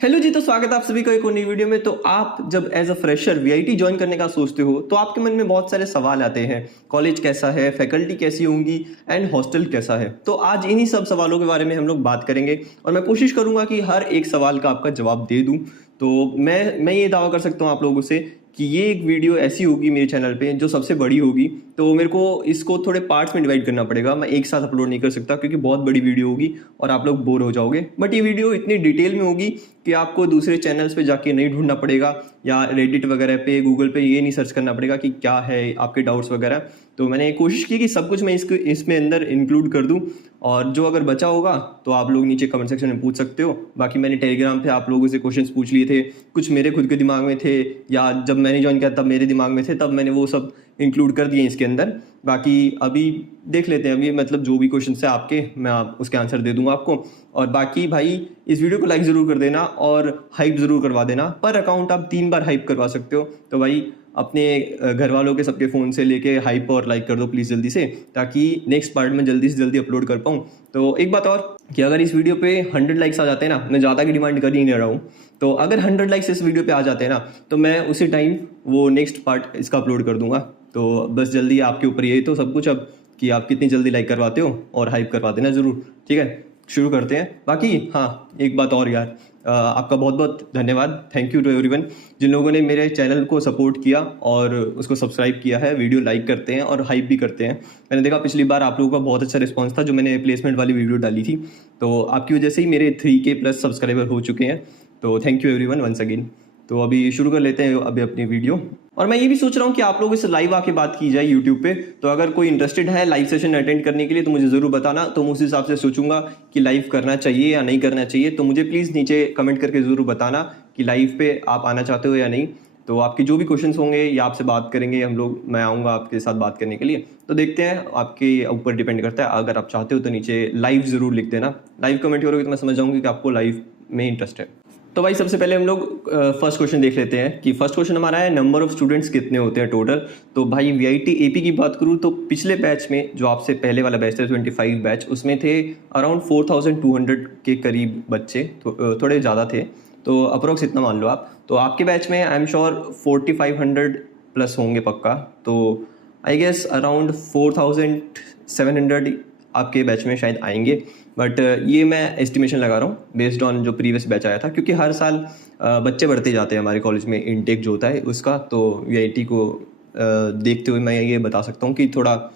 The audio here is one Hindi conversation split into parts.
हेलो जी, तो स्वागत है आप सभी का एक और नई वीडियो में। तो आप जब as a fresher VIT join करने का सोचते हो तो आपके मन में बहुत सारे सवाल आते हैं। कॉलेज कैसा है, फैकल्टी कैसी होंगी एंड हॉस्टल कैसा है। तो आज इन्हीं सब सवालों के बारे में हम लोग बात करेंगे और मैं कोशिश करूंगा कि हर एक सवाल का आपका जवाब दे दूं। तो मैं ये दावा कर सकता हूं आप लोगों से कि ये एक वीडियो ऐसी होगी मेरे चैनल पे जो सबसे बड़ी होगी। तो मेरे को इसको थोड़े पार्ट्स में डिवाइड करना पड़ेगा, मैं एक साथ अपलोड नहीं कर सकता क्योंकि बहुत बड़ी वीडियो होगी और आप लोग बोर हो जाओगे। बट ये वीडियो इतनी डिटेल में होगी कि आपको दूसरे चैनल्स पे जाके नहीं ढूंढना पड़ेगा या रेडिट वगैरह पे, गूगल पे ये नहीं सर्च करना पड़ेगा कि क्या है आपके डाउट्स वगैरह। तो मैंने कोशिश की कि सब कुछ मैं इसमें अंदर इंक्लूड कर दूं और जो अगर बचा होगा तो आप लोग नीचे कमेंट सेक्शन में पूछ सकते हो। बाकी मैंने टेलीग्राम पे आप लोगों से क्वेश्चंस पूछ लिए थे, कुछ मेरे खुद के दिमाग में थे या जब मैंने ज्वाइन किया तब मेरे दिमाग में थे, तब मैंने वो सब इंक्लूड कर दिए इसके अंदर। बाकी अभी देख लेते हैं, अभी मतलब जो भी क्वेश्चन है आपके मैं उसके आंसर दे दूंगा आपको। और बाकी भाई इस वीडियो को लाइक ज़रूर कर देना और हाइप ज़रूर करवा देना। पर अकाउंट आप 3 बार हाइप करवा सकते हो, तो भाई अपने घर वालों के सबके फ़ोन से लेके हाइप और लाइक कर दो प्लीज़ जल्दी से, ताकि नेक्स्ट पार्ट में जल्दी से जल्दी अपलोड कर पाऊँ। तो एक बात और कि अगर इस वीडियो पे 100 लाइक्स आ जाते हैं ना, मैं ज़्यादा की डिमांड कर ही नहीं रहा हूँ, तो अगर 100 लाइक्स इस वीडियो पे आ जाते हैं ना तो मैं उसी टाइम वो नेक्स्ट पार्ट इसका अपलोड कर दूंगा। तो बस जल्दी आपके ऊपर यही तो सब कुछ अब कि आप कितनी जल्दी लाइक करवाते हो और हाइप करवा देना ज़रूर। ठीक है, शुरू करते हैं। बाकी हाँ, एक बात और यार, आपका बहुत बहुत धन्यवाद, थैंक यू टू एवरीवन जिन लोगों ने मेरे चैनल को सपोर्ट किया और उसको सब्सक्राइब किया है, वीडियो लाइक करते हैं और हाइप भी करते हैं। मैंने देखा पिछली बार आप लोगों का बहुत अच्छा रिस्पांस था जो मैंने प्लेसमेंट वाली वीडियो डाली थी, तो आपकी वजह से ही मेरे 3K प्लस सब्सक्राइबर हो चुके हैं। तो thank you everyone once again. तो अभी शुरू कर लेते हैं अभी अपनी वीडियो। और मैं ये भी सोच रहा हूँ कि आप लोगों से लाइव आके बात की जाए यूट्यूब पे। तो अगर कोई इंटरेस्टेड है लाइव सेशन अटेंड करने के लिए तो मुझे ज़रूर बताना, तो मैं उस हिसाब से सोचूंगा कि लाइव करना चाहिए या नहीं करना चाहिए। तो मुझे प्लीज़ नीचे कमेंट करके ज़रूर बताना कि लाइव पे आप आना चाहते हो या नहीं। तो आपके जो भी क्वेश्चंस होंगे या आपसे बात करेंगे हम लोग, मैं आऊँगा आपके साथ बात करने के लिए। तो देखते हैं, आपके ऊपर डिपेंड करता है। अगर आप चाहते हो तो नीचे लाइव ज़रूर लिख देना, लाइव कमेंट करोगे तो मैं समझ जाऊँगी कि आपको लाइव में इंटरेस्ट है। तो भाई सबसे पहले हम लोग फर्स्ट क्वेश्चन देख लेते हैं कि फर्स्ट क्वेश्चन हमारा है नंबर ऑफ स्टूडेंट्स कितने होते हैं टोटल। तो भाई वीआईटी एपी की बात करूँ तो पिछले बैच में जो आपसे पहले वाला बैच था 25 बैच, उसमें थे अराउंड 4200 के करीब बच्चे, थोड़े ज़्यादा थे, तो अप्रोक्स इतना मान लो आप। तो आपके बैच में आई एम श्योर 4500 प्लस होंगे पक्का। तो आई गेस अराउंड 4700 आपके बैच में शायद आएंगे। बट ये मैं एस्टिमेशन लगा रहा हूँ बेस्ड ऑन जो प्रीवियस बैच आया था, क्योंकि हर साल बच्चे बढ़ते जाते हैं हमारे कॉलेज में, इनटेक जो होता है उसका। तो वीआईटी को देखते हुए मैं ये बता सकता हूँ कि थोड़ा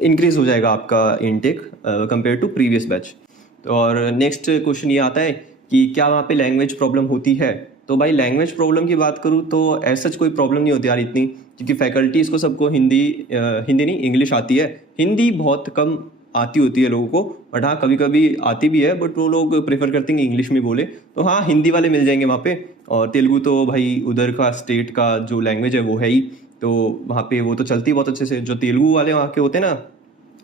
इंक्रीज़ हो जाएगा आपका intake compare to previous batch. तो और नेक्स्ट क्वेश्चन ये आता है कि क्या वहाँ पे लैंग्वेज प्रॉब्लम होती है। तो भाई लैंग्वेज प्रॉब्लम की बात करूँ तो ऐसा कोई प्रॉब्लम नहीं होती यार इतनी, क्योंकि फैकल्टीज़ को सबको हिंदी नहीं इंग्लिश आती है। हिंदी बहुत कम आती होती है लोगों को, बट हाँ कभी कभी आती भी है, बट वो लोग प्रेफर करते हैं इंग्लिश में बोले। तो हाँ हिंदी वाले मिल जाएंगे वहाँ पे। और तेलुगु तो भाई उधर का स्टेट का जो लैंग्वेज है वो है ही, तो वहाँ पे वो तो चलती है बहुत अच्छे से। जो तेलुगु वाले वहाँ के होते हैं ना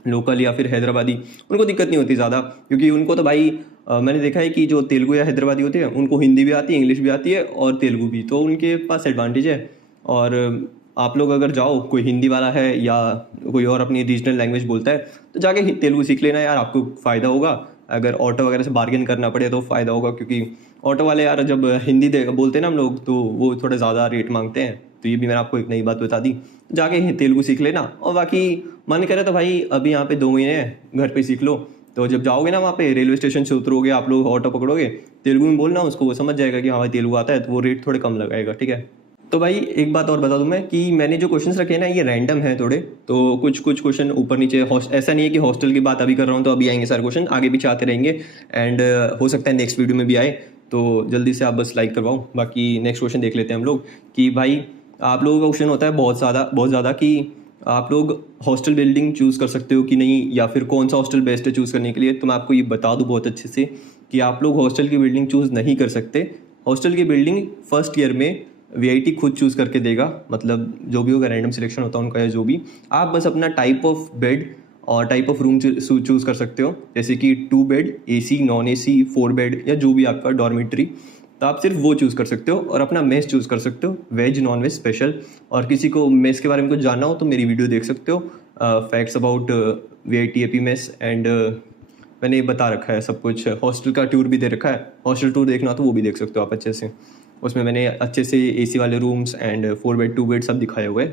लोकल या फिर हैदराबादी, उनको दिक्कत नहीं होती ज़्यादा, क्योंकि उनको तो भाई मैंने देखा है कि जो तेलुगु या हैदराबादी होते हैं उनको हिंदी भी आती है, इंग्लिश भी आती है और तेलुगु भी, तो उनके पास एडवांटेज है। और आप लोग अगर जाओ, कोई हिंदी वाला है या कोई और अपनी रीजनल लैंग्वेज बोलता है तो जाके तेलुगु सीख लेना यार, आपको फ़ायदा होगा। अगर ऑटो वगैरह से बार्गेन करना पड़े तो फ़ायदा होगा, क्योंकि ऑटो वाले यार जब हिंदी बोलते हैं ना हम लोग तो वो थोड़ा ज़्यादा रेट मांगते हैं। तो ये भी मैंने आपको एक नई बात बता दी, जाके तेलुगु सीख लेना। और बाकी मन करे तो भाई अभी यहाँ पे 2 महीने हैं, घर पे सीख लो। तो जब जाओगे ना वहाँ पे रेलवे स्टेशन से उतरोगे, आप लोग ऑटो पकड़ोगे, तेलुगु में बोलना उसको, वो समझ जाएगा कि हाँ भाई तेलुगु आता है, तो वो रेट थोड़े कम लगाएगा। ठीक है। तो भाई एक बात और बता दूं मैं कि मैंने जो क्वेश्चंस रखे हैं ना ये रैंडम है थोड़े, तो कुछ क्वेश्चन ऊपर नीचे, ऐसा नहीं है कि हॉस्टल की बात अभी कर रहा हूँ तो अभी आएंगे सारे क्वेश्चन, आगे पीछे आते रहेंगे। एंड हो सकता है नेक्स्ट वीडियो में भी आए, तो जल्दी से आप बस लाइक करवाओ। बाकी नेक्स्ट क्वेश्चन देख लेते हैं हम लोग कि भाई आप लोगों का क्वेश्चन होता है बहुत ज़्यादा कि आप लोग हॉस्टल बिल्डिंग चूज़ कर सकते हो कि नहीं, या फिर कौन सा हॉस्टल बेस्ट है चूज़ करने के लिए। तो मैं आपको ये बता दूँ बहुत अच्छे से कि आप लोग हॉस्टल की बिल्डिंग चूज़ नहीं कर सकते। हॉस्टल की बिल्डिंग फर्स्ट ईयर में वीआईटी खुद चूज़ करके देगा, मतलब जो भी होगा रैंडम सिलेक्शन होता है उनका या जो भी। आप बस अपना टाइप ऑफ बेड और टाइप ऑफ रूम चूज़ कर सकते हो, जैसे कि 2 bed, AC, non AC, 4 bed या जो भी आपका डॉर्मेट्री, तो आप सिर्फ वो चूज़ कर सकते हो। और अपना मेस चूज़ कर सकते हो, वेज नॉन वेज स्पेशल। और किसी को मेस के बारे में कुछ जानना हो तो मेरी वीडियो देख सकते हो, facts about VIT AP mess and मैंने बता रखा है सब कुछ, हॉस्टल का टूर भी दे रखा है। हॉस्टल टूर देखना तो वो भी देख सकते हो आप अच्छे से। उसमें मैंने अच्छे से एसी वाले रूम्स एंड 4 बेड 2 बेड सब दिखाए हुए हैं,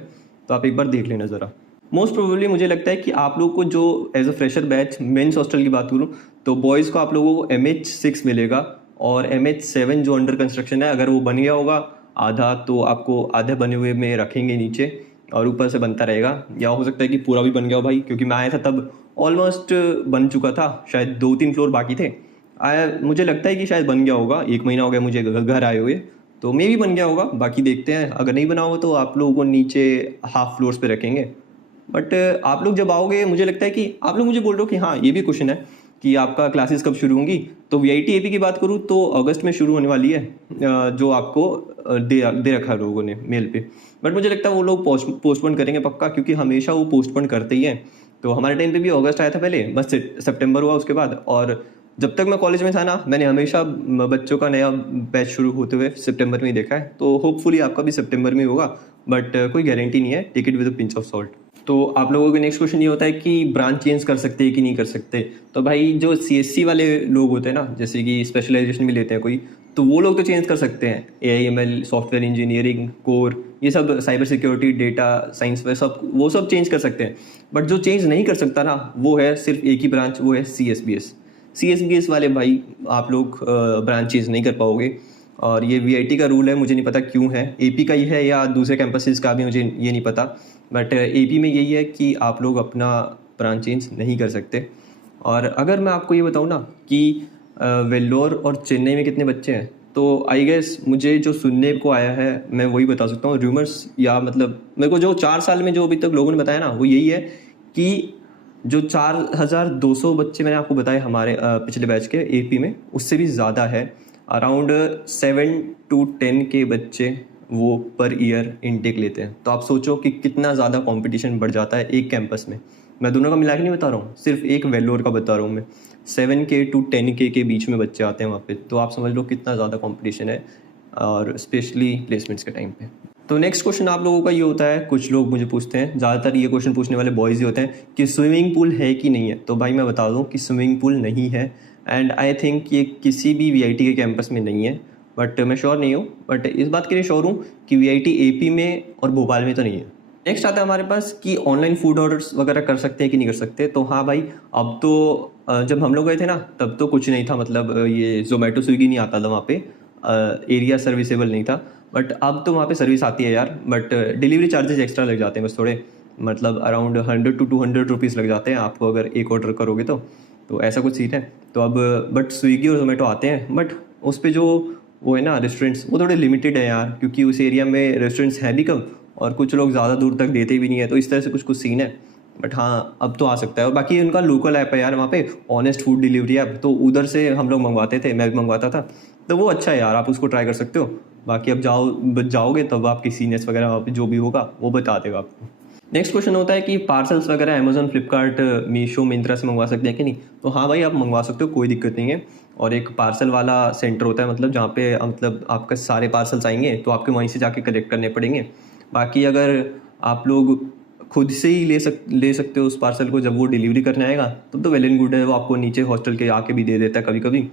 तो आप एक बार देख लेना ज़रा। मोस्ट प्रोबेबली मुझे लगता है कि आप लोगों को जो as a fresher batch men's hostel की बात करूँ तो बॉयज़ को आप लोगों को MH6 मिलेगा, और MH7 जो अंडर कंस्ट्रक्शन है, अगर वो बन गया होगा आधा तो आपको आधे बने हुए में रखेंगे नीचे, और ऊपर से बनता रहेगा। या हो सकता है कि पूरा भी बन गया हो भाई, क्योंकि मैं आया था तब ऑलमोस्ट बन चुका था, शायद 2-3 फ्लोर बाकी थे। आया मुझे लगता है कि शायद बन गया होगा, 1 महीना हो गया मुझे घर आए हुए, तो मे भी बन गया होगा, बाकी देखते हैं। अगर नहीं बना होगा तो आप लोगों को नीचे हाफ फ्लोर्स पे रखेंगे। बट आप लोग जब आओगे, मुझे लगता है कि आप लोग मुझे बोल रहे हो कि हाँ ये भी क्वेश्चन है कि आपका क्लासेस कब शुरू होंगी, तो VIT AP की बात करूँ तो अगस्त में शुरू होने वाली है, जो आपको दे रखा है लोगों ने मेल पे। बट मुझे लगता है वो लोग पोस्टपोन करेंगे पक्का, क्योंकि हमेशा वो पोस्टपोन करते ही हैं। तो हमारे टाइम पे भी अगस्त आया था पहले, बस सितंबर हुआ उसके बाद, और जब तक मैं कॉलेज में था ना, मैंने हमेशा बच्चों का नया बैच शुरू होते हुए सितंबर में ही देखा है। तो होपफुली आपका भी सितंबर में होगा, बट कोई गारंटी नहीं है, take it with a pinch of salt. तो आप लोगों का नेक्स्ट क्वेश्चन ये होता है कि ब्रांच चेंज कर सकते हैं कि नहीं कर सकते। तो भाई जो CSC वाले लोग होते हैं ना, जैसे कि स्पेशलाइजेशन भी लेते हैं कोई, तो वो लोग तो चेंज कर सकते हैं। AIML, सॉफ्टवेयर इंजीनियरिंग, कोर, ये सब, साइबर सिक्योरिटी, डेटा साइंस, वो सब चेंज कर सकते हैं। बट जो चेंज नहीं कर सकता ना, वो है सिर्फ एक ही ब्रांच, वो है CSBS वाले भाई, आप लोग ब्रांच चेंज नहीं कर पाओगे। और ये VIT का रूल है, मुझे नहीं पता क्यों है, AP का ही है या दूसरे कैंपसेस का भी मुझे ये नहीं पता, बट AP में यही है कि आप लोग अपना ब्रांच चेंज नहीं कर सकते। और अगर मैं आपको ये बताऊँ ना कि वेल्लोर और चेन्नई में कितने बच्चे हैं, तो आई गेस मुझे जो सुनने को आया है मैं वही बता सकता हूँ, रूमर्स, या मतलब मेरे को जो 4 साल में जो अभी तक लोगों ने बताया ना, वो यही है कि जो 4200 बच्चे मैंने आपको बताए हमारे पिछले बैच के AP में, उससे भी ज़्यादा है। अराउंड 7 to 10 के बच्चे वो पर ईयर इनटेक लेते हैं। तो आप सोचो कि कितना ज़्यादा कंपटीशन बढ़ जाता है एक कैंपस में। मैं दोनों का मिला के नहीं बता रहा हूँ, सिर्फ एक वेल्लोर का बता रहा हूँ मैं। 7K to 10K के बीच में बच्चे आते हैं वहाँ पे, तो आप समझ लो कितना ज़्यादा कंपटीशन है, और स्पेशली प्लेसमेंट्स के टाइम पे। तो नेक्स्ट क्वेश्चन आप लोगों का ये होता है, कुछ लोग मुझे पूछते हैं, ज़्यादातर ये क्वेश्चन पूछने वाले बॉयज़ ही होते हैं कि स्विमिंग पूल है कि नहीं है। तो भाई मैं बता दूँ कि स्विमिंग पूल नहीं है, एंड आई थिंक ये किसी भी VIT के कैंपस में नहीं है, बट मैं श्योर नहीं हूँ। बट इस बात के लिए श्योर हूँ कि VIT AP में और भोपाल में तो नहीं है। नेक्स्ट आता है हमारे पास कि ऑनलाइन फूड ऑर्डर्स वगैरह कर सकते हैं कि नहीं कर सकते। तो हाँ भाई, अब तो जब हम लोग गए थे ना, तब तो कुछ नहीं था, मतलब ये जोमेटो स्विगी नहीं आता था वहाँ पे, एरिया सर्विसेबल नहीं था। बट अब तो वहाँ पे सर्विस आती है यार, बट डिलीवरी चार्जेस एक्स्ट्रा लग जाते हैं बस थोड़े, मतलब अराउंड 100 to 200 रुपीज़ लग जाते हैं आपको अगर एक ऑर्डर करोगे तो ऐसा कुछ सीन है। तो अब बट स्विगी और जोमेटो आते हैं, बट उस पर जो वो है ना रेस्टोरेंट्स, वो थोड़े लिमिटेड है यार, क्योंकि उस एरिया में रेस्टोरेंट्स हैं भी कम, और कुछ लोग ज़्यादा दूर तक देते भी नहीं है, तो इस तरह से कुछ सीन है। बट हाँ, अब तो आ सकता है। और बाकी उनका लोकल ऐप है यार वहाँ पे, ऑनेस्ट फूड डिलीवरी ऐप, तो उधर से हम लोग मंगवाते थे, मैं भी मंगवाता था, तो वो अच्छा है यार, आप उसको ट्राई कर सकते हो। बाकी अब जाओगे तब आपकी सीनियर्स वगैरह वहाँ पे जो भी होगा वो बता देगा आपको। नेक्स्ट क्वेश्चन होता है कि पार्सल्स वगैरह अमेजोन, फ्लिपकार्ट, मीशो, मिंत्रा से मंगवा सकते हैं कि नहीं। तो हाँ भाई, आप मंगवा सकते हो, कोई दिक्कत नहीं है। और एक पार्सल वाला सेंटर होता है, मतलब जहाँ पे मतलब आपके सारे पार्सल्स आएंगे, तो आपके वहीं से जाके कलेक्ट करने पड़ेंगे। बाकी अगर आप लोग खुद से ही ले सकते हो उस पार्सल को, जब वो डिलीवरी करने आएगा तब तो वेल एंड गुड है, वो आपको नीचे हॉस्टल के आके भी दे देता है कभी कभी।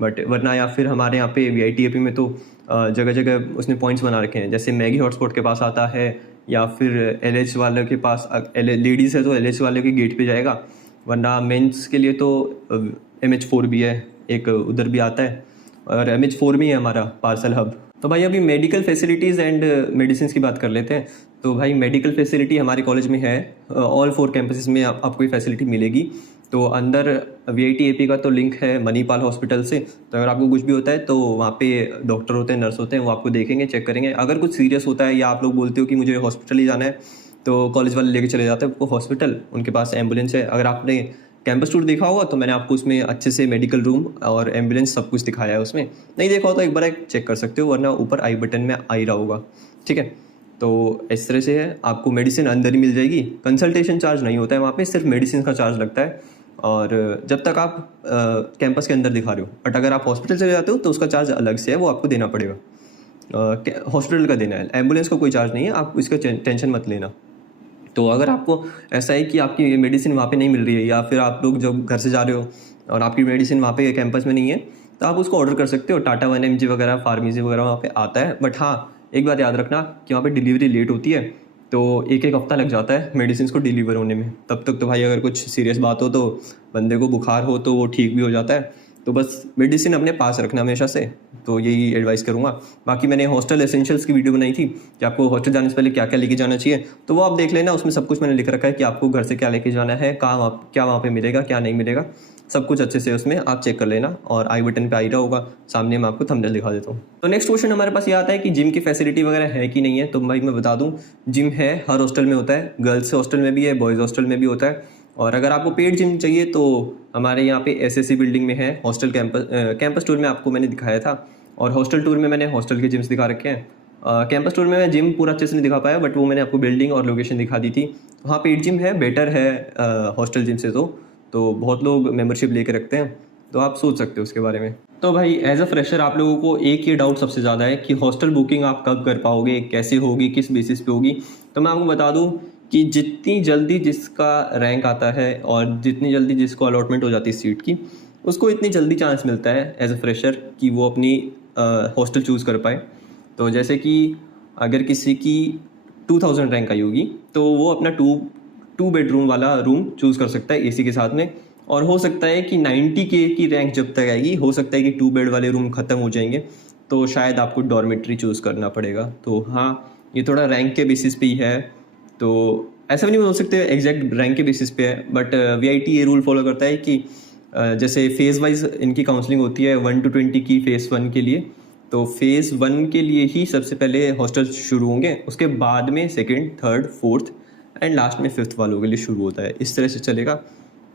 बट वरना या फिर हमारे यहाँ पे VIT AP में तो जगह जगह उसने पॉइंट्स बना रखे हैं, जैसे मैगी हॉटस्पॉट के पास आता है, या फिर LH वाले के पास, लेडीज़ है तो LH वाले के गेट पे जाएगा, वरना मेंस के लिए तो MH4 भी है एक, उधर भी आता है, और MH4 में ही है हमारा पार्सल हब। तो भाई अभी मेडिकल फैसिलिटीज़ एंड मेडिसिन की बात कर लेते हैं। तो भाई मेडिकल फैसिलिटी हमारे कॉलेज में है, ऑल 4 कैंपसेस में आपको ये फैसिलिटी मिलेगी। तो अंदर VIT AP का तो लिंक है मणिपाल हॉस्पिटल से, तो अगर आपको कुछ भी होता है तो वहाँ पे डॉक्टर होते हैं, नर्स होते हैं, वो आपको देखेंगे, चेक करेंगे। अगर कुछ सीरियस होता है या आप लोग बोलते हो कि मुझे हॉस्पिटल ही जाना है, तो कॉलेज वाले लेके चले जाते हैं आपको हॉस्पिटल, उनके पास एम्बुलेंस है। अगर आपने कैंपस टूर देखा होगा तो मैंने आपको उसमें अच्छे से मेडिकल रूम और एम्बुलेंस सब कुछ दिखाया है उसमें, नहीं देखा हो तो एक बार चेक कर सकते हो, वरना ऊपर आई बटन में आ ही रहा होगा, ठीक है। तो इस तरह से है, आपको मेडिसिन अंदर ही मिल जाएगी, कंसल्टेशन चार्ज नहीं होता है वहाँ पे, सिर्फ मेडिसिन का चार्ज लगता है, और जब तक आप कैंपस के अंदर दिखा रहे हो। बट अगर आप हॉस्पिटल चले जाते हो तो उसका चार्ज अलग से है, वो आपको देना पड़ेगा, हॉस्पिटल का देना है, एम्बुलेंस का कोई चार्ज नहीं है, आप इसका टेंशन मत लेना। तो अगर आपको ऐसा है कि आपकी मेडिसिन वहाँ पे नहीं मिल रही है, या फिर आप लोग जब घर से जा रहे हो और आपकी मेडिसिन वहाँ पे कैंपस में नहीं है तो आप उसको ऑर्डर कर सकते हो। टाटा 1mg वगैरह, फार्मेसी वगैरह वहाँ पे आता है। बट हाँ, एक बात याद रखना कि वहाँ पे डिलीवरी लेट होती है, तो एक एक हफ्ता लग जाता है मेडिसिन को डिलीवर होने में। तब तक तो भाई अगर कुछ सीरियस बात हो, तो बंदे को बुखार हो, तो वो ठीक भी हो जाता है। तो बस मेडिसिन अपने पास रखना हमेशा से, तो यही एडवाइस करूँगा। बाकी मैंने हॉस्टल एसेंशियल्स की वीडियो बनाई थी कि आपको हॉस्टल जाने से पहले क्या क्या लेके जाना चाहिए, तो वो आप देख लेना। उसमें सब कुछ मैंने लिख रखा है कि आपको घर से क्या लेके जाना है, कहाँ क्या वहाँ पे मिलेगा, क्या नहीं मिलेगा, सब कुछ अच्छे से उसमें आप चेक कर लेना। और आई बटन पे आ ही रहा होगा सामने, मैं आपको थंबनेल दिखा देता हूँ। तो नेक्स्ट क्वेश्चन हमारे पास ये आता है कि जिम की फैसिलिटी वगैरह है कि नहीं है। तो भाई मैं बता दूँ, जिम है, हर हॉस्टल में होता है। गर्ल्स हॉस्टल में भी है, बॉयज़ हॉस्टल में भी होता है। और अगर आपको पेड जिम चाहिए तो हमारे यहाँ पे एसएससी बिल्डिंग में है हॉस्टल कैंपस टूर में आपको मैंने दिखाया था। और हॉस्टल टूर में मैंने हॉस्टल के जिम्स दिखा रखे हैं। कैंपस टूर में मैं जिम पूरा अच्छे से नहीं दिखा पाया, बट वो मैंने आपको बिल्डिंग और लोकेशन दिखा दी थी। हाँ, पेड जिम है, बेटर है हॉस्टल जिम से। तो बहुत लोग मेंबरशिप लेके रखते हैं, तो आप सोच सकते हो उसके बारे में। तो भाई एज अ फ्रेशर आप लोगों को एक ही डाउट सबसे ज़्यादा है कि हॉस्टल बुकिंग आप कब कर पाओगे, कैसे होगी, किस बेसिस पे होगी। तो मैं आपको बता दूं कि जितनी जल्दी जिसका रैंक आता है और जितनी जल्दी जिसको अलॉटमेंट हो जाती है सीट की, उसको इतनी जल्दी चांस मिलता है एज अ फ्रेशर कि वो अपनी हॉस्टल चूज़ कर पाए। तो जैसे कि अगर किसी की 2000 रैंक आई होगी, तो वो अपना टू बेडरूम वाला रूम चूज़ कर सकता है एसी के साथ में। और हो सकता है कि 90K की रैंक जब तक आएगी, हो सकता है कि 2 बेड वाले रूम ख़त्म हो जाएंगे, तो शायद आपको डॉर्मेट्री चूज़ करना पड़ेगा। तो हाँ, ये थोड़ा रैंक के बेसिस पे ही है। तो ऐसा भी नहीं बोल सकते एग्जैक्ट रैंक के बेसिस पे है, बट वीआईटी ये रूल फॉलो करता है कि जैसे फेज़ वाइज इनकी काउंसलिंग होती है 1 to 20 की फेज़ 1 के लिए। तो फेज़ 1 के लिए ही सबसे पहले हॉस्टल शुरू होंगे, उसके बाद में second, third, fourth and last में फिफ्थ वालों के लिए शुरू होता है। इस तरह से चलेगा।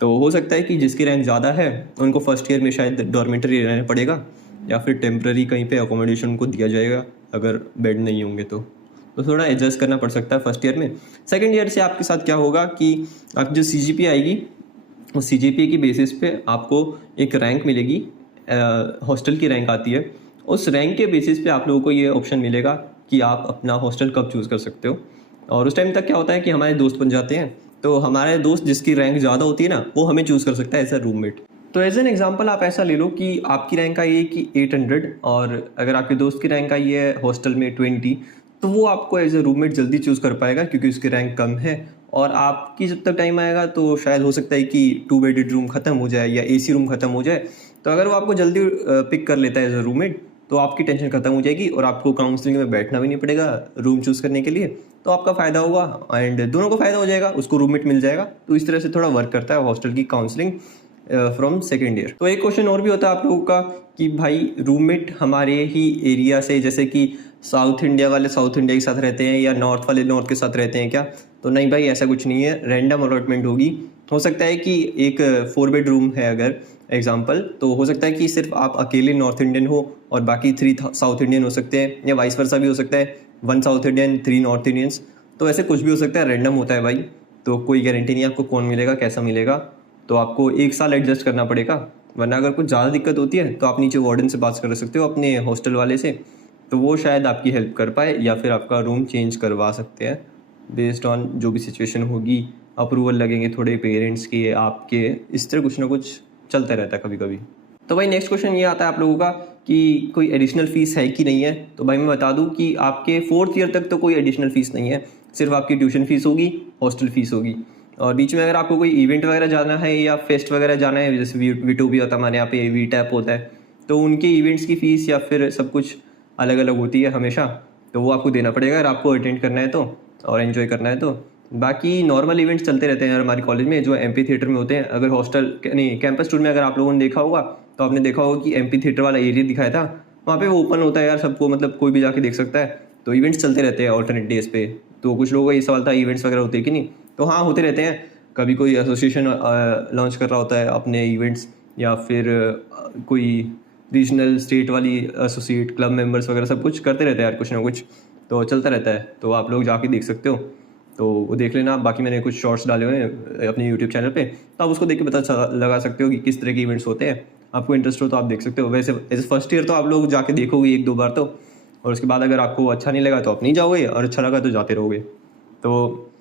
तो हो सकता है कि जिसकी रैंक ज़्यादा है उनको फर्स्ट ईयर में शायद डॉर्मेटरी रहना पड़ेगा, या फिर टेम्प्रेरी कहीं पे अकोमोडेशन उनको दिया जाएगा अगर बेड नहीं होंगे तो थोड़ा एडजस्ट करना पड़ सकता है फर्स्ट ईयर में। सेकंड ईयर से आपके साथ क्या होगा कि आपकी जो सीजीपीए आएगी, उस सीजीपीए की बेसिस पे आपको एक रैंक मिलेगी। हॉस्टल की रैंक आती है, उस रैंक के बेसिस पे आप लोगों को ये ऑप्शन मिलेगा कि आप अपना हॉस्टल कब चूज़ कर सकते हो। और उस टाइम तक क्या होता है कि हमारे दोस्त बन जाते हैं, तो हमारे दोस्त जिसकी रैंक ज़्यादा होती है ना, वो हमें चूज़ कर सकता है एज अ रूममेट। तो एज एन एग्जांपल आप ऐसा ले लो कि आपकी रैंक आई है कि 800, और अगर आपके दोस्त की रैंक आई है हॉस्टल में 20, तो वो आपको एज ए रूममेट जल्दी चूज़ कर पाएगा क्योंकि उसकी रैंक कम है। और आपकी जब तक टाइम आएगा तो शायद हो सकता है कि 2 बेडेड रूम ख़त्म हो जाए या एसी रूम ख़त्म हो जाए। तो अगर वो आपको जल्दी पिक कर लेता है एज ए रूममेट, तो आपकी टेंशन खत्म हो जाएगी और आपको काउंसलिंग में बैठना भी नहीं पड़ेगा रूम चूज़ करने के लिए। तो आपका फ़ायदा होगा एंड दोनों को फ़ायदा हो जाएगा, उसको रूममेट मिल जाएगा। तो इस तरह से थोड़ा वर्क करता है हॉस्टल की काउंसलिंग फ्रॉम सेकेंड ईयर। तो एक क्वेश्चन और भी होता है आप लोगों का कि भाई रूममेट हमारे ही एरिया से, जैसे कि साउथ इंडिया वाले साउथ इंडिया के साथ रहते हैं या नॉर्थ वाले नॉर्थ के साथ रहते हैं क्या? तो नहीं भाई, ऐसा कुछ नहीं है, रैंडम अलॉटमेंट होगी। हो सकता है कि एक 4 बेडरूम है अगर एग्जाम्पल, तो हो सकता है कि सिर्फ आप अकेले नॉर्थ इंडियन हो और बाकी 3 साउथ इंडियन हो सकते हैं, या वाइस वर्सा भी हो सकता है, 1 साउथ इंडियन 3 नॉर्थ इंडियंस। तो ऐसे कुछ भी हो सकता है, रैंडम होता है भाई। तो कोई गारंटी नहीं है आपको कौन मिलेगा, कैसा मिलेगा। तो आपको 1 साल एडजस्ट करना पड़ेगा, वरना अगर कुछ ज़्यादा दिक्कत होती है तो आप नीचे वार्डन से बात कर सकते हो अपने हॉस्टल वाले से, तो वो शायद आपकी हेल्प कर पाए या फिर आपका रूम चेंज करवा सकते हैं बेस्ड ऑन जो भी सिचुएशन होगी। अप्रूवल लगेंगे थोड़े पेरेंट्स के, आपके, इस तरह कुछ ना कुछ चलता रहता है कभी कभी। तो भाई नेक्स्ट क्वेश्चन ये आता है आप लोगों का कि कोई एडिशनल फ़ीस है कि नहीं है। तो भाई मैं बता दूं कि आपके 4th ईयर तक तो कोई एडिशनल फ़ीस नहीं है, सिर्फ आपकी ट्यूशन फ़ीस होगी, हॉस्टल फ़ीस होगी। और बीच में अगर आपको कोई इवेंट वगैरह जाना है या फेस्ट वगैरह जाना है, जैसे वीटो भी होता है हमारे यहाँ पे, वी टैप होता है, तो उनके इवेंट्स की फ़ीस या फिर सब कुछ अलग अलग होती है हमेशा। तो वो आपको देना पड़ेगा अगर आपको अटेंड करना है तो, और एंजॉय करना है तो। बाकी नॉर्मल इवेंट्स चलते रहते हैं यार हमारे कॉलेज में, जो एमपी थिएटर में होते हैं। अगर हॉस्टल नहीं, कैंपस टूर में अगर आप लोगों ने देखा होगा तो आपने देखा होगा कि एमपी थिएटर वाला एरिया दिखाया था, वहाँ पे वो ओपन होता है यार सबको, मतलब कोई भी जाके देख सकता है। तो इवेंट्स चलते रहते हैं ऑल्टरनेट डेज पे। तो कुछ लोगों का ये सवाल था इवेंट्स वगैरह होते हैं कि नहीं, तो हाँ होते रहते हैं। कभी कोई एसोसिएशन लॉन्च कर रहा होता है अपने इवेंट्स, या फिर कोई रीजनल स्टेट वाली एसोसिएट क्लब मेंबर्स वगैरह सब कुछ करते रहते हैं यार, कुछ ना कुछ तो चलता रहता है। तो आप लोग जाके देख सकते हो, तो वो देख लेना। बाकी मैंने कुछ शॉर्ट्स डाले हुए हैं अपने यूट्यूब चैनल पे, तो आप उसको देख के पता लगा सकते हो कि किस तरह के इवेंट्स होते हैं। आपको इंटरेस्ट हो तो आप देख सकते हो। वैसे एज फर्स्ट ईयर तो आप लोग जाके देखोगे 1-2 बार तो, और उसके बाद अगर आपको अच्छा नहीं लगा तो आप नहीं जाओगे, और अच्छा लगा तो जाते रहोगे। तो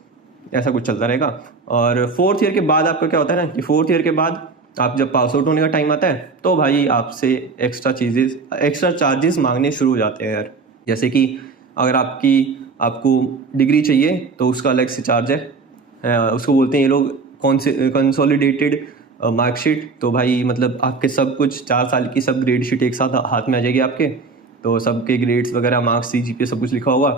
ऐसा कुछ चलता रहेगा। और 4th ईयर के बाद आपका क्या होता है ना कि 4th ईयर के बाद आप जब पास आउट होने का टाइम आता है तो भाई आपसे एक्स्ट्रा चार्जेस मांगने शुरू हो जाते हैं यार। जैसे कि अगर आपको डिग्री चाहिए तो उसका अलग से चार्ज है, उसको बोलते हैं ये लोग कंसोलिडेटेड मार्कशीट। तो भाई मतलब आपके सब कुछ 4 साल की सब ग्रेड शीट एक साथ हाथ में आ जाएगी आपके, तो सबके ग्रेड्स वगैरह मार्क्स CGPA सब कुछ लिखा होगा।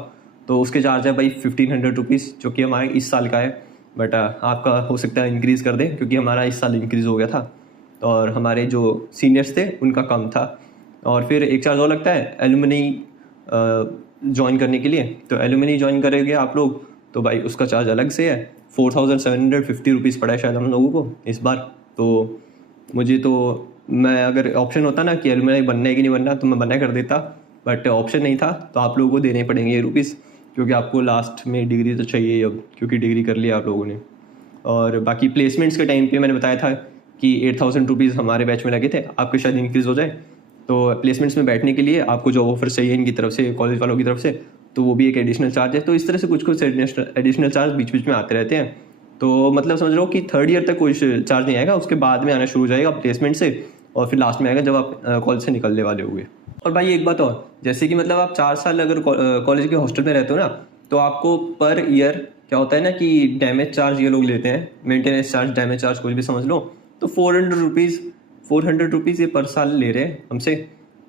तो उसके चार्ज है भाई 1500 रुपीज़, जो कि हमारे इस साल का है। बट आपका हो सकता है इंक्रीज़ कर दें, क्योंकि हमारा इस साल इंक्रीज़ हो गया था और हमारे जो सीनियर्स थे उनका कम था। और फिर एक चार्ज और लगता है एलुमनी ज्वाइन करने के लिए। तो एलुमनी ज्वाइन करेंगे आप लोग तो भाई उसका चार्ज अलग से है, 4750 रुपीज़ पड़ा है शायद हम लोगों को इस बार। तो मैं अगर ऑप्शन होता ना कि एलुमनी बनना है कि नहीं बनना, तो मैं मना कर देता, बट ऑप्शन नहीं था तो आप लोगों को देने पड़ेंगे ये रुपीज़, क्योंकि आपको लास्ट में डिग्री तो चाहिए अब, क्योंकि डिग्री कर लिया आप लोगों ने। और बाकी प्लेसमेंट्स के टाइम पे मैंने बताया था कि 8000 रुपीज़ हमारे बैच में लगे थे, आपके शायद इंक्रीज़ हो जाए। तो प्लेसमेंट्स में बैठने के लिए आपको जॉब ऑफर चाहिए इनकी तरफ से, कॉलेज वालों की तरफ से, तो वो भी एक एडिशनल चार्ज है। तो इस तरह से कुछ एडिशनल चार्ज बीच बीच में आते रहते हैं। तो मतलब समझ लो कि 3rd ईयर तक कोई चार्ज नहीं आएगा, उसके बाद में आना शुरू हो जाएगा प्लेसमेंट से, और फिर लास्ट में आएगा जब आप कॉलेज से निकलने वाले होंगे। और भाई एक बात और, जैसे कि मतलब आप 4 साल अगर कॉलेज के हॉस्टल में रहते हो ना, तो आपको पर ईयर क्या होता है ना कि डैमेज चार्ज ये लोग लेते हैं, मेंटेनेंस चार्ज, डैमेज चार्ज कुछ भी समझ लो। तो 400 रुपीज़ ये पर साल ले रहे हैं हमसे।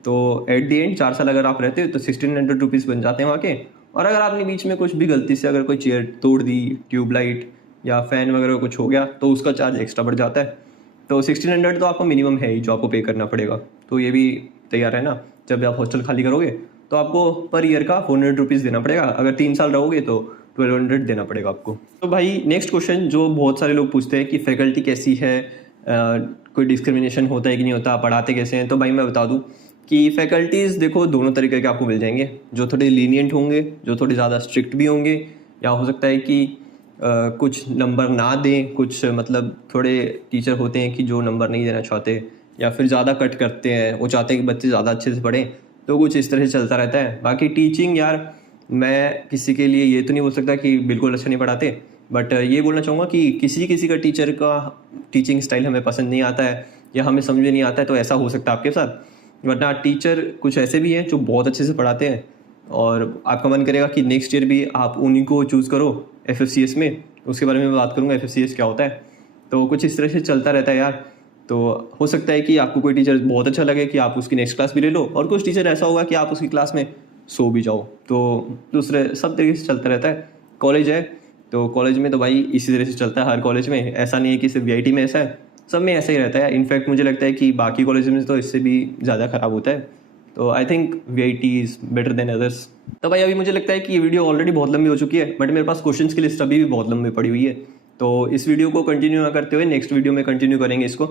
तो एट दी एंड 4 साल अगर आप रहते हो तो 1600 रुपीज़ बन जाते हैं वहाँ के। और अगर आपने बीच में कुछ भी गलती से अगर कोई चेयर तोड़ दी, ट्यूबलाइट या फ़ैन वगैरह कुछ हो गया, तो उसका चार्ज एक्स्ट्रा बढ़ जाता है। तो 1600 तो आपको मिनिमम है ही जो आपको पे करना पड़ेगा। तो ये भी तैयार है ना, जब भी आप हॉस्टल खाली करोगे तो आपको पर ईयर का 400 रुपीज़ देना पड़ेगा। अगर 3 साल रहोगे तो 1200 देना पड़ेगा आपको। तो भाई नेक्स्ट क्वेश्चन जो बहुत सारे लोग पूछते हैं कि फैकल्टी कैसी है, कोई डिस्क्रिमिनेशन होता है कि नहीं होता, पढ़ाते कैसे हैं। तो भाई मैं बता दूं कि फैकल्टीज़ देखो दोनों तरीके के आपको मिल जाएंगे, जो थोड़े लीनियंट होंगे, जो थोड़े ज़्यादा स्ट्रिक्ट भी होंगे, या हो सकता है कि कुछ नंबर ना दें, कुछ मतलब थोड़े टीचर होते हैं कि जो नंबर नहीं देना चाहते या फिर ज़्यादा कट करते हैं, वो चाहते हैं कि बच्चे ज़्यादा अच्छे से पढ़ें। तो कुछ इस तरह से चलता रहता है। बाकी टीचिंग यार, मैं किसी के लिए ये तो नहीं बोल सकता कि बिल्कुल अच्छा नहीं पढ़ाते, बट ये बोलना चाहूँगा कि किसी का टीचर का टीचिंग स्टाइल हमें पसंद नहीं आता है या हमें समझ में नहीं आता है, तो ऐसा हो सकता है आपके साथ। वरना टीचर कुछ ऐसे भी हैं जो बहुत अच्छे से पढ़ाते हैं और आपका मन करेगा कि नेक्स्ट ईयर भी आप उन्हीं को चूज़ करो FFCS में। उसके बारे में मैं बात करूँगा FFCS क्या होता है। तो कुछ इस तरह से चलता रहता है यार। तो हो सकता है कि आपको कोई टीचर बहुत अच्छा लगे कि आप उसकी नेक्स्ट क्लास भी ले लो, और कुछ टीचर ऐसा होगा कि आप उसकी क्लास में सो भी जाओ। तो दूसरे सब तरीके से चलता रहता है। कॉलेज है तो कॉलेज में तो भाई इसी तरह से चलता है हर कॉलेज में, ऐसा नहीं है कि सिर्फ VIT में ऐसा है, सब में ऐसा ही रहता है। इनफैक्ट मुझे लगता है कि बाकी कॉलेज में तो इससे भी ज़्यादा ख़राब होता है। तो I think VIT is better than others. तो भाई अभी मुझे लगता है कि ये वीडियो ऑलरेडी बहुत लंबी हो चुकी है, बट मेरे पास क्वेश्चंस की लिस्ट अभी भी बहुत लंबी पड़ी हुई है। तो इस वीडियो को कंटिन्यू ना करते हुए नेक्स्ट वीडियो में कंटिन्यू करेंगे इसको।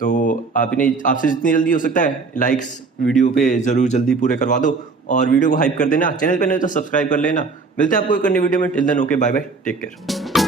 तो आपसे जितनी जल्दी हो सकता है लाइक्स वीडियो पे ज़रूर जल्दी पूरे करवा दो, और वीडियो को हाइप कर देना। चैनल पे नहीं तो सब्सक्राइब कर लेना। मिलते हैं आपको एक अन्य वीडियो में। Till then okay, bye bye, take care.